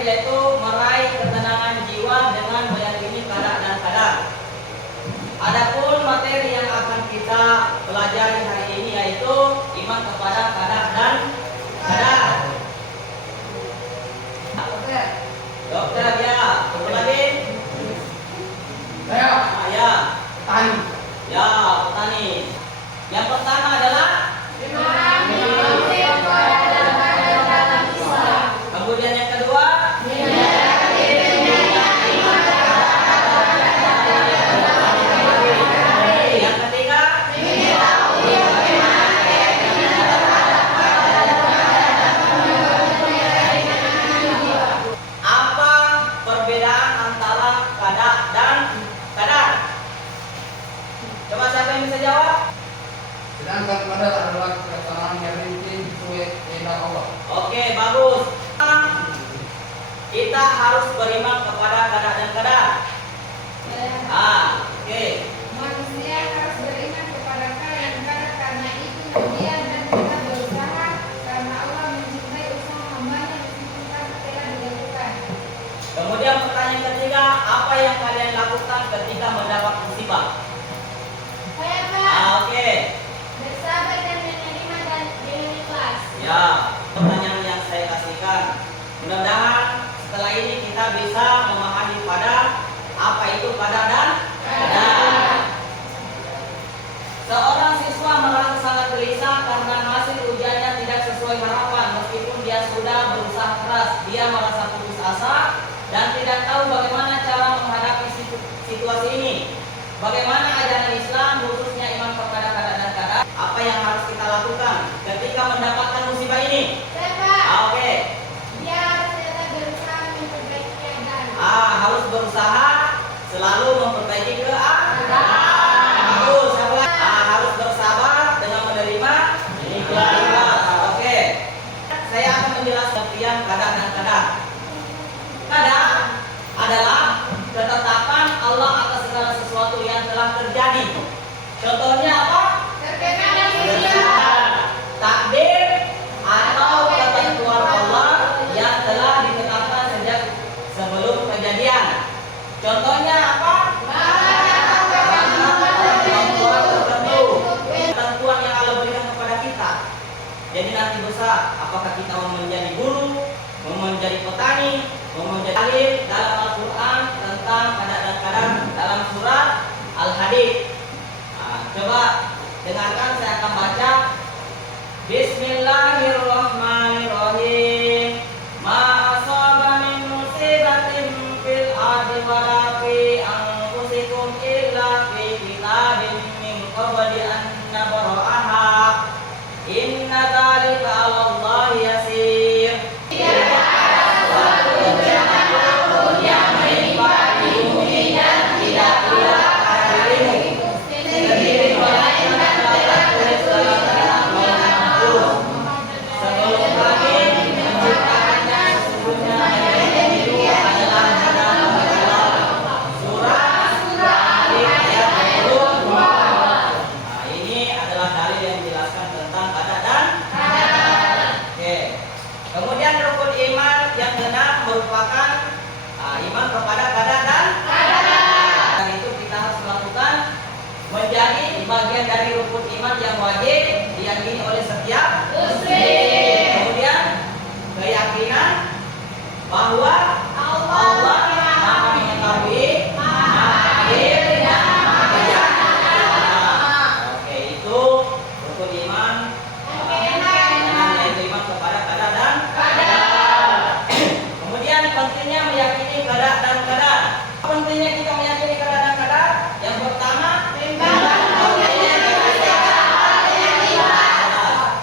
terakhir yaitu meraih ketenangan jiwa dengan meyakini qada dan qadar. Adapun materi yang akan kita pelajari hari ini yaitu iman kepada qada dan qadar. Dokter ya, betul lagi? Saya Ya, petani. ya petani. Yang pertama adalah kemudian yang kedua yang ketiga apa perbedaan antara qada dan qadar? Coba siapa yang bisa jawab? Sedangkan qadar adalah ketenangan yang rinci sesuai kehendak Allah. Oke, bagus. Kita harus beriman kepada qada dan qadar. Oke. Manusia harus beriman kepada qada dan qadar karena itu dia dan kita berusaha karena Allah mencintai usaha hamba-Nya meskipun telah dilakukan. Kemudian pertanyaan ketiga, apa yang kalian lakukan ketika mendapat musibah? Saya Pak, Oke. bersabar dan menerima dan dengan ikhlas. Ya, pertanyaan yang saya kasihkan. Mudah-mudahan setelah ini kita bisa memahami pada apa itu qada dan qadar. Seorang siswa merasa sangat gelisah karena hasil ujiannya tidak sesuai harapan meskipun dia sudah berusaha keras. Dia merasa putus asa dan tidak tahu bagaimana cara menghadapi situasi ini. Bagaimana ajaran Islam khususnya iman kepada qada dan qadar? Apa yang harus kita lakukan ketika mendapatkan musibah ini? Saya Pak, Oke. dia harus tetap berusaha memperbaiki keadaan. Harus berusaha selalu memperbaiki keadaan. Bagus. Harus bersabar dengan menerima ikhlas. Oke. Saya akan menjelaskan pengertian qada dan qadar. Qada adalah ketetapan Allah atas segala sesuatu yang telah terjadi. Contohnya apa? Terkait dunia. Takdir atau ketentuan Allah yang telah ditetapkan sejak sebelum kejadian. Contohnya apa? Ketentuan yang Allah berikan kepada kita. Jadi nanti besar, apakah kita mau menjadi guru, mau menjadi petani, mau menjadi alim. Dalam Al-Quran tentang qada dan qadar dalam surat Al-Hadid. Coba dengarkan, saya akan baca. Bismillahirrahmanirrahim. Ma asaba min musibatin fil ardi wala fi anfusikum illa fi kitabin min qabli an nabra'aha. Inna dzalika 'ala Allahi yasir. Kemudian rukun iman yang benar merupakan iman kepada qada dan qadar. Dan itu kita harus melakukan menjadi bagian dari rukun iman yang wajib diyakini oleh setiap muslim. Kemudian keyakinan bahwa Allah Maha mengetahui, Maha hadir dan Maha bijaksana. Oke, itu rukun iman. Yaitu iman kepada qada dan qadar. Kemudian pentingnya meyakini qada dan qadar. Pentingnya kita meyakini qada dan qadar. Yang pertama,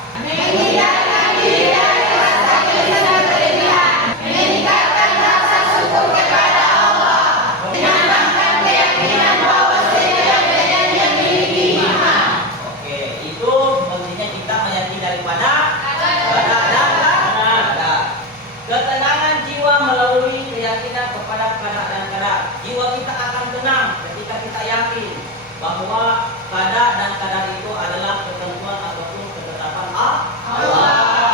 Menghilangkan diri dari rasa gelisah dan berlebihan, meningkatkan rasa syukur kepada Allah, menambahkan keyakinan bahwa setiap badan yang memiliki iman. oke, itu pentingnya kita meyakini daripada qada dan qadar. Ketenangan jiwa melalui keyakinan kepada qada dan qadar. Jiwa kita akan tenang ketika kita yakin bahwa qada dan qadar itu adalah ketentuan ataupun ketetapan Allah.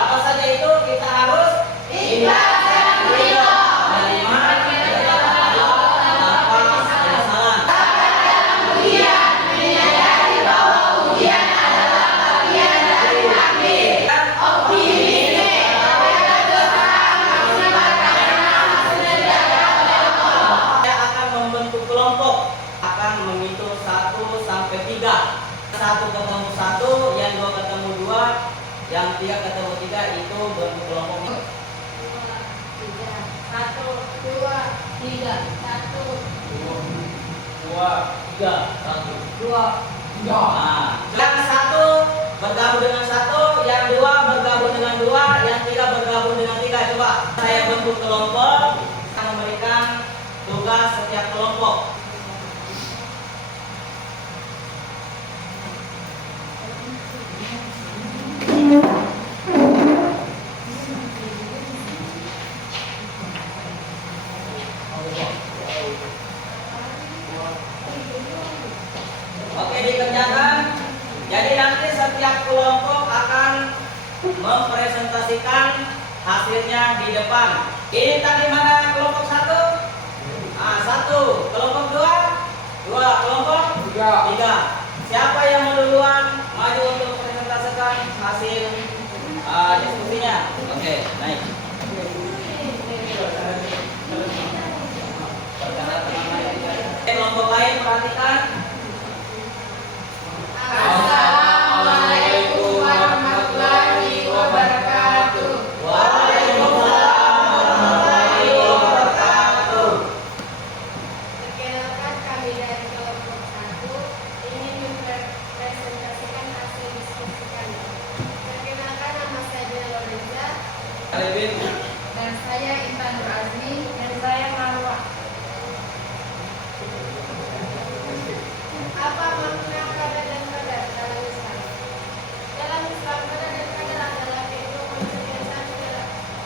Apa saja itu kita harus Ikhlas dan ridha. tiga. Satu, dua, tiga. Satu, Dua, tiga, satu, dua, tiga. Nah, yang satu bergabung dengan satu, yang dua bergabung dengan dua, yang tiga bergabung dengan tiga. Coba saya bentuk kelompok, akan memberikan tugas setiap kelompok. Oke, dikerjakan. Jadi nanti setiap kelompok akan mempresentasikan hasilnya di depan. Ini tadi mana kelompok satu? Ah, satu. Kelompok dua? Dua. Kelompok? Tiga. Siapa yang mau duluan maju untuk presentasikan hasil diskusinya? Oke, naik. Kelompok lain perhatikan. Assalamualaikum warahmatullahi wabarakatuh. Waalaikumsalam warahmatullahi wabarakatuh. Perkenalkan, kami dari kelompok 1 ingin mempresentasikan hasil diskusi kami. Perkenalkan, nama saya Lorenza Alibin. dan saya Intan Nur Azmi dan saya Marwa. Apa makna qada dan qadar dalam Islam? Dalam Islam, qada dan qadar adalah kedua konsekuensi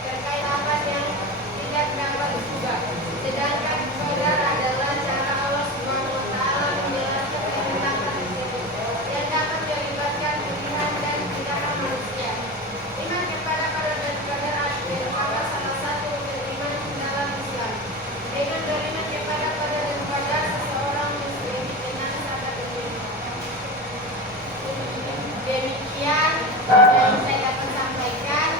terkait apa yang tidak dapat diubah. Sedangkan qadar adalah cara Allah Subhanahu wa taala menjelaskan kehendak tersebut yang dapat melibatkan pilihan dan tindakan manusia. Iman kepada qada dan qadar merupakan salah satu iman dalam Islam. Dengan beriman kepada qada dan qadar, seseorang muslim dengan sabar diri. Demikian yang saya dapat sampaikan.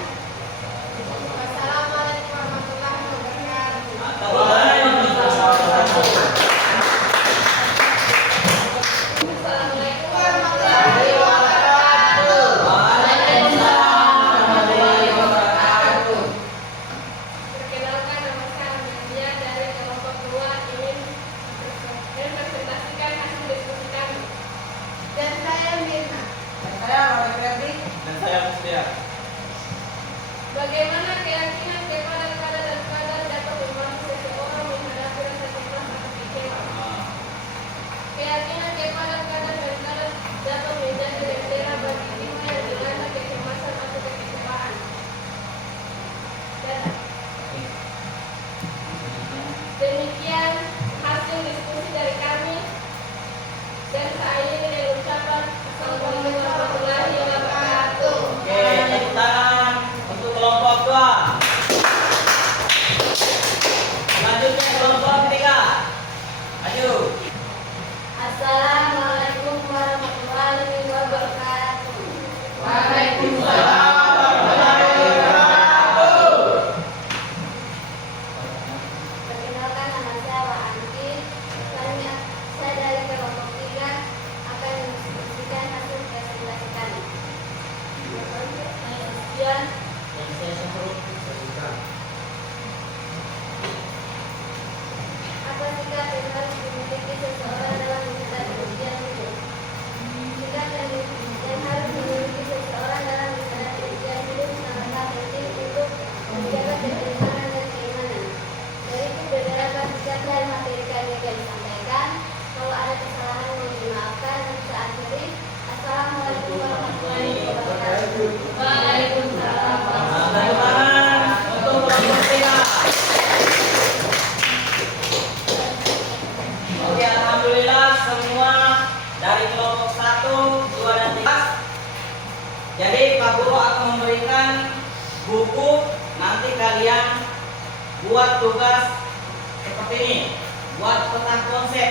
Wassalamualaikum warahmatullahi wabarakatuh. Assalamualaikum warahmatullahi wabarakatuh. Perkenalkan, nama saya Nadia dari kelompok 2 ingin mempresentasikan hasil diskusi kami. Dan saya Mirna. Dan saya Mustia. Bagaimana keyakinan kepada qada dan qadar dapat membantu seseorang menghadapi rasa cemas atau kecewa? Keyakinan kepada qada dan qadar dapat menjadi lentera bagi jiwa yang dilanda kecemasan atau kekecewaan. Demikian hasil diskusi dari kami, dan saya dengan ucapan Assalamualaikum warahmatullahi wabarakatuh. Oke, tepuk tangan untuk kelompok dua. Selanjutnya kelompok ketiga. Maju. Assalamualaikum warahmatullahi wabarakatuh. Waalaikumsalam warahmatullahi wabarakatuh. Perkenalkan, nama saya Wa'anti. Saya dari kelompok 3 akan mendiskusikan hasil presentasi kami. Sekian. Apa sikap yang harus dimiliki seseorang dalam menghadapi ujian hidup? Sikap yang harus dimiliki seseorang dalam menghadapi ujian hidup sangatlah penting untuk menjaga keimanan dan keimanan. Berikut beberapa sikap dan materi kami yang disampaikan. Kalau ada kesalahan mohon dimaafkan, dan saya akhiri. Assalamualaikum warahmatullahi wabarakatuh. Waalaikumsalam. Tepuk tangan untuk kelompok ketiga. Oke, alhamdulillah semua dari kelompok 1, 2, dan 3. Jadi Pak Guru akan memberikan buku, nanti kalian buat tugas seperti ini, buat peta konsep.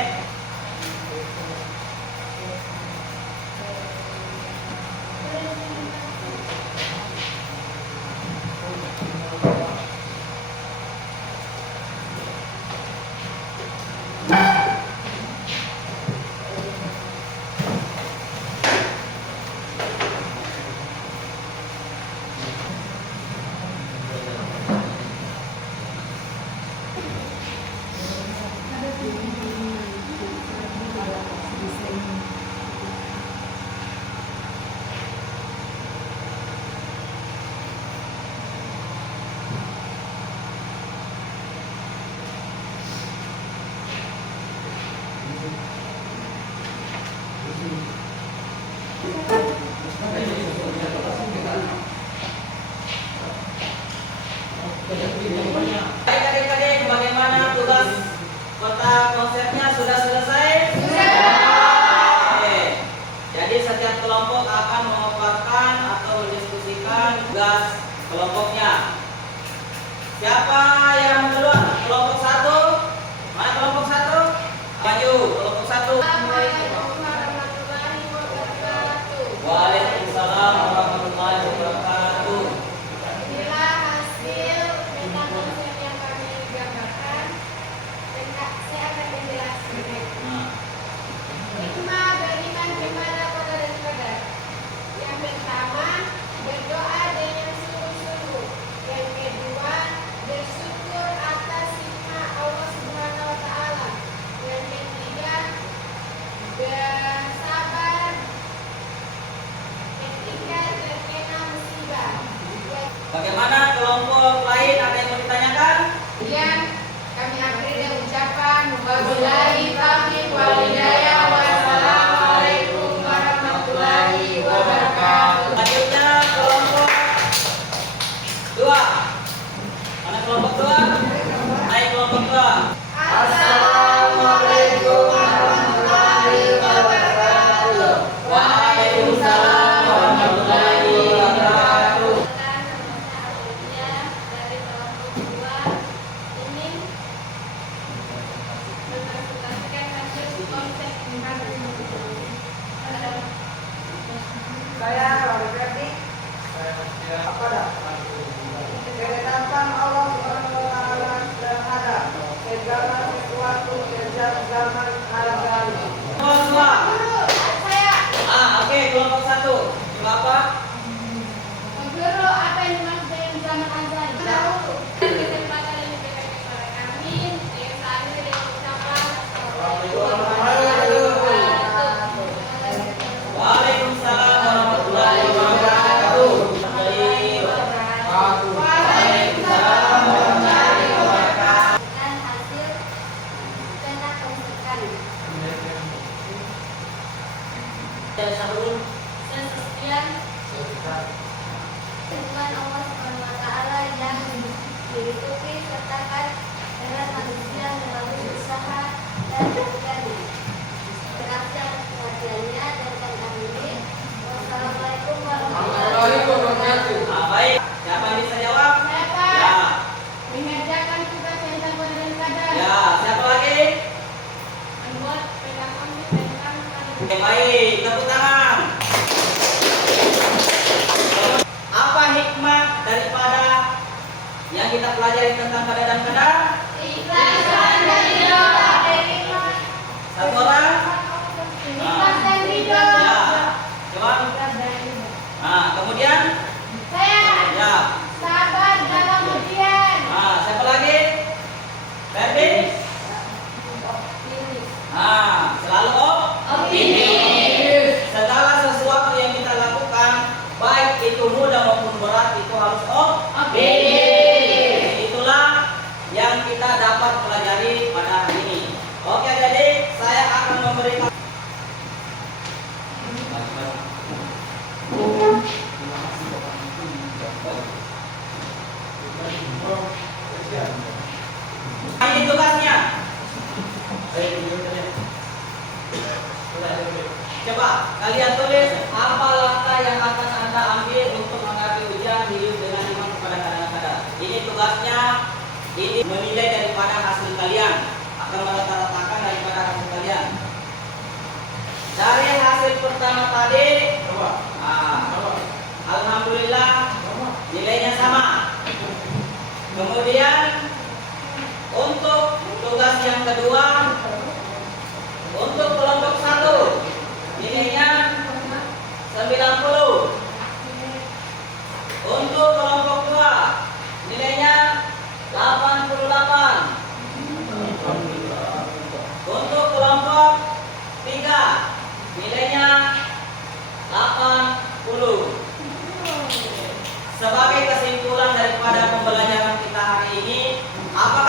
sehat, dan berkali. Terima perhatiannya dan kami. Wassalamualaikum warahmatullahi wabarakatuh. Baik, siapa yang bisa jawab? Ya. Mengerjakan tugas yang terbuat dan kadar. Ya, siapa lagi? Membuat pegangan tentang Oke, baik, tepuk tangan. Apa hikmah daripada yang kita pelajari tentang kada dan kadar? Ikhlasan dan ridho. Satu orang? Ikhlas dan ridho. Ya. Coba. Nah, kemudian? Saya Ya. sabar dalam ujian. Nah, siapa lagi? Ferdi? Nah, selalu optimis. Segala sesuatu yang kita lakukan, baik itu mudah maupun berat, itu harus optimis. Itulah yang kita dapat pelajari pada hari ini. Oke, jadi saya akan memberikan ini tugasnya. Coba kalian tulis apa langkah yang akan Anda ambil untuk menghadapi ujian hidup dengan iman kepada kadang-kadang. Ini tugasnya, ini menilai daripada hasil kalian, akan merata-ratakan daripada hasil kalian. Dari hasil pertama tadi, alhamdulillah nilainya sama. Kemudian untuk tugas yang kedua, untuk kelompok 1 nilainya 90. Untuk kelompok 2 nilainya 88. Untuk kelompok 3 nilainya 80. Sebagai kesimpulan daripada pembelajaran kita hari ini, apakah